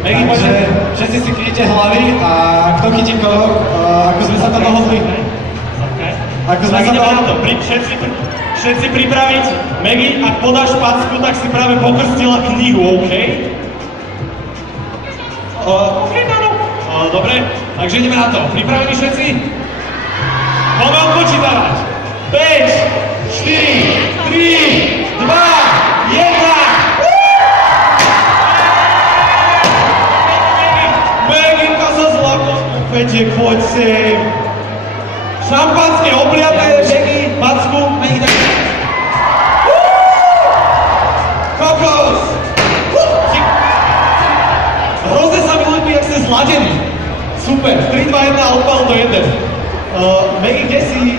Takže všetci si kryjte hlavy a kto chytí koho, ako sme sa to dohodli. Ako sme sa dohodli. Všetci pripraviť. Maggie, ak podáš packu, tak si práve pokrstila knihu, OK? OK, áno. Dobre, takže ideme na to. Pripravení všetci? Poďme odpočítavať. 5, 4, 3, 2, 1. Meginka sa zlako upete, poď sem. Šampanské obliaté, Maggie, packu, Maggie, tak. Kokos! Hrozne sa mi ľúbi, jak ste zladení. Super, 3, 2, 1 a odpal to jeden. Maggie, kde si?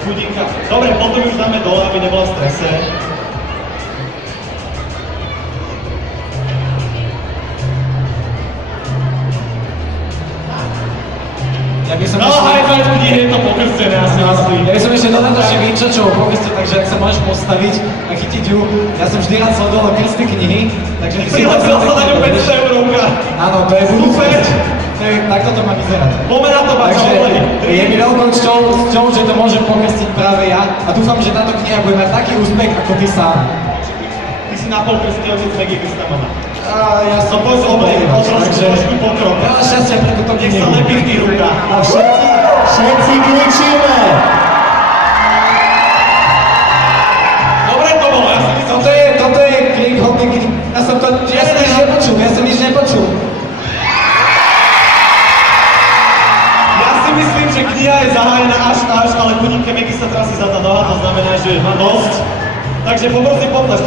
Chudinka. Dobre, potom už dáme dole, aby nebola v strese. No, high five, kde je to pokrstené, asi myslím. Ja by som ešte dodatočne Vinčačovo pokrste, takže ak sa môžeš postaviť a chytiť ju, ja som vždy rád sledoval krsty knihy, takže ty si prihlásil sa na ňu 500 eurovka. Áno, to je budúcnosť. Takto to má vyzerať. Poďme na to, bača, takže je mi veľkou cťou, že to môžem pokrstiť práve ja a dúfam, že táto kniha bude mať taký úspech ako ty sám. Ty si napol krstný otec Maggie Kristamana. Ja som trošku pokrok. Veľa šťastia pre túto knihu. Nech sa lepí v tých rukách. A všetci kričíme. Dobre to bolo, ja si myslím, Toto je krik hodný krik. Ja som nič nepočul. Ja si myslím, že kniha je zahájená až, ale chudinke Maggie sa trasí za tá noha, to znamená, že má dosť. Takže poprosím potlesk.